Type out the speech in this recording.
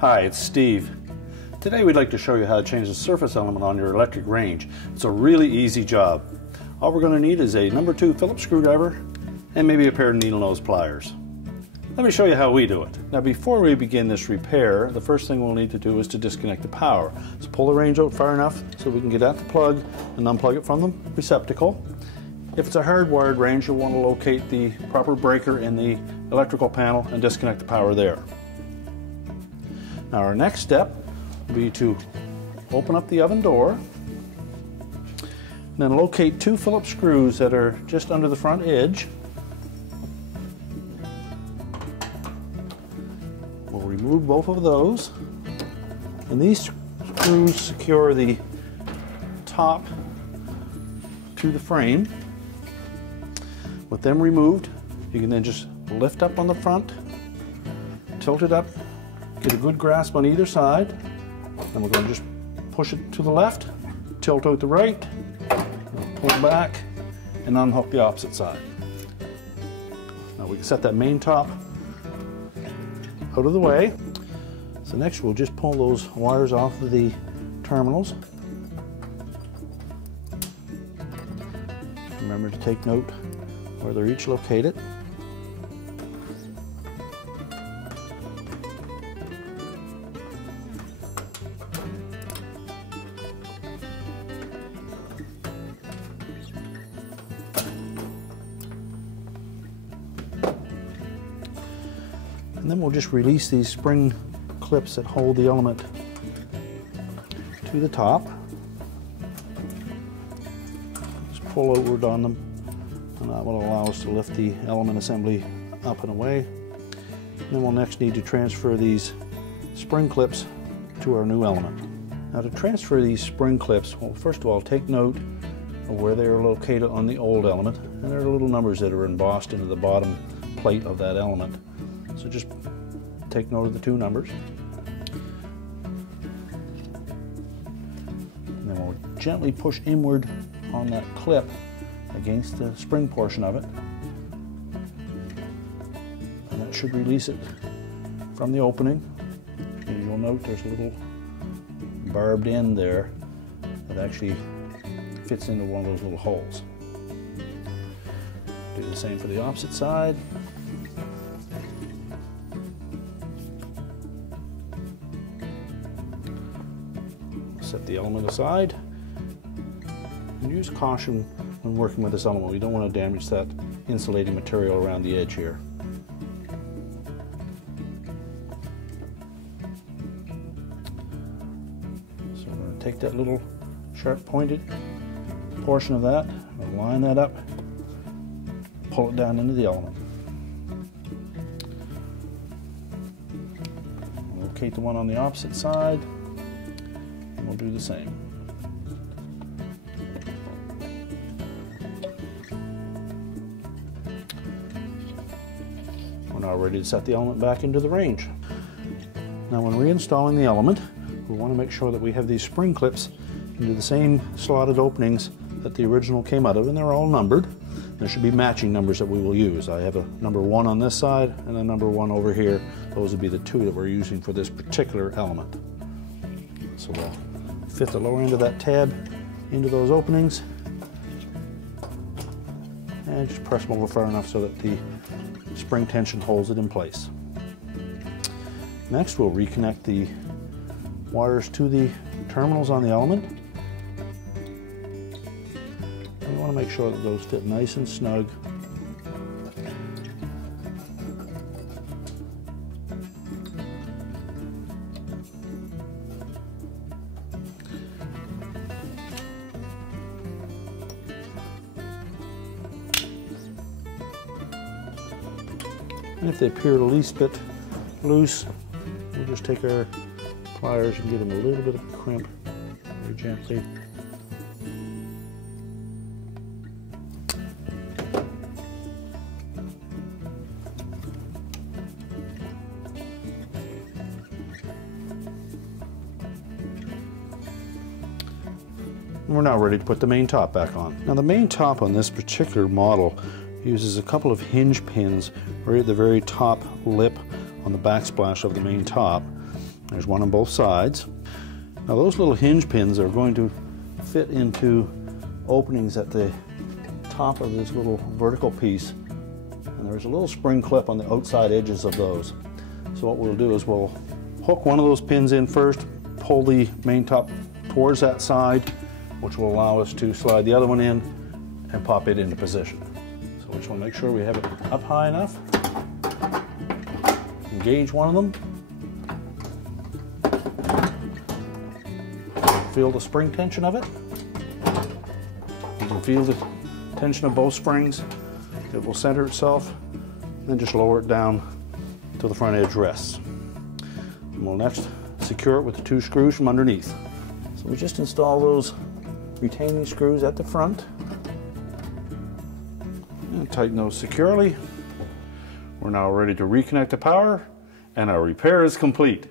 Hi, it's Steve. Today we'd like to show you how to change the surface element on your electric range. It's a really easy job. All we're going to need is a number 2 Phillips screwdriver and maybe a pair of needle nose pliers. Let me show you how we do it. Now before we begin this repair, the first thing we'll need to do is to disconnect the power. So pull the range out far enough so we can get at the plug and unplug it from the receptacle. If it's a hardwired range, you'll want to locate the proper breaker in the electrical panel and disconnect the power there. Now our next step will be to open up the oven door, then locate 2 Phillips screws that are just under the front edge. We'll remove both of those, and these screws secure the top to the frame. With them removed, you can then just lift up on the front, tilt it up, get a good grasp on either side, and we're going to just push it to the left, tilt out the right, pull back, and unhook the opposite side. Now we can set that main top out of the way. So next we'll just pull those wires off of the terminals. Remember to take note where they're each located. And then we'll just release these spring clips that hold the element to the top. Just pull outward on them, and that will allow us to lift the element assembly up and away. And then we'll next need to transfer these spring clips to our new element. Now to transfer these spring clips, well, first of all, take note of where they are located on the old element, and there are little numbers that are embossed into the bottom plate of that element. So just take note of the 2 numbers. And then we'll gently push inward on that clip against the spring portion of it. And that should release it from the opening. And you'll note there's a little barbed end there that actually fits into one of those little holes. Do the same for the opposite side. Set the element aside and use caution when working with this element. We don't want to damage that insulating material around the edge here. So we're going to take that little sharp pointed portion of that, we'll line that up, pull it down into the element. Locate the one on the opposite side. We'll do the same. We're now ready to set the element back into the range. Now when reinstalling the element, we want to make sure that we have these spring clips into the same slotted openings that the original came out of, and they're all numbered. There should be matching numbers that we will use. I have a number 1 on this side and a number 1 over here. Those would be the 2 that we're using for this particular element. So we'll fit the lower end of that tab into those openings and just press them over far enough so that the spring tension holds it in place. Next we'll reconnect the wires to the terminals on the element. And we want to make sure that those fit nice and snug. And if they appear the least bit loose, we'll just take our pliers and give them a little bit of a crimp very gently. And we're now ready to put the main top back on. Now the main top on this particular model uses a couple of hinge pins right at the very top lip on the backsplash of the main top. There's one on both sides. Now those little hinge pins are going to fit into openings at the top of this little vertical piece. And there's a little spring clip on the outside edges of those. So what we'll do is we'll hook one of those pins in first, pull the main top towards that side, which will allow us to slide the other one in and pop it into position. So we just want to make sure we have it up high enough. Engage one of them. Feel the spring tension of it. You can feel the tension of both springs. It will center itself, then just lower it down till the front edge rests. And we'll next secure it with the 2 screws from underneath. So we just install those retaining screws at the front and tighten those securely. We're now ready to reconnect the power, and our repair is complete.